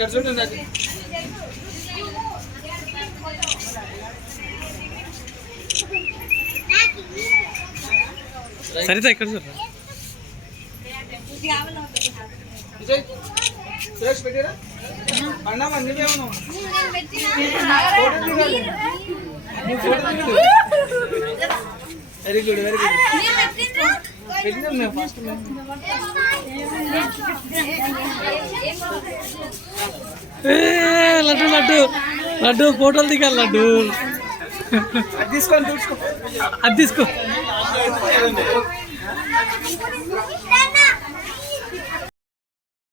ఇక్కడ చూడండి అది సరిత ఇక్కడ చూడరా సురేష్ పెట్టారా? అన్నామా నువ్వేమన్నా వెరీ గుడ్ వెరీ గుడ్ పెట్టినాం మేము ఫస్ట్ మేము. లడ్డు లడ్డు. లడ్డు ఫోటోలు దిగాలి లడ్డు. అది తీసుకో.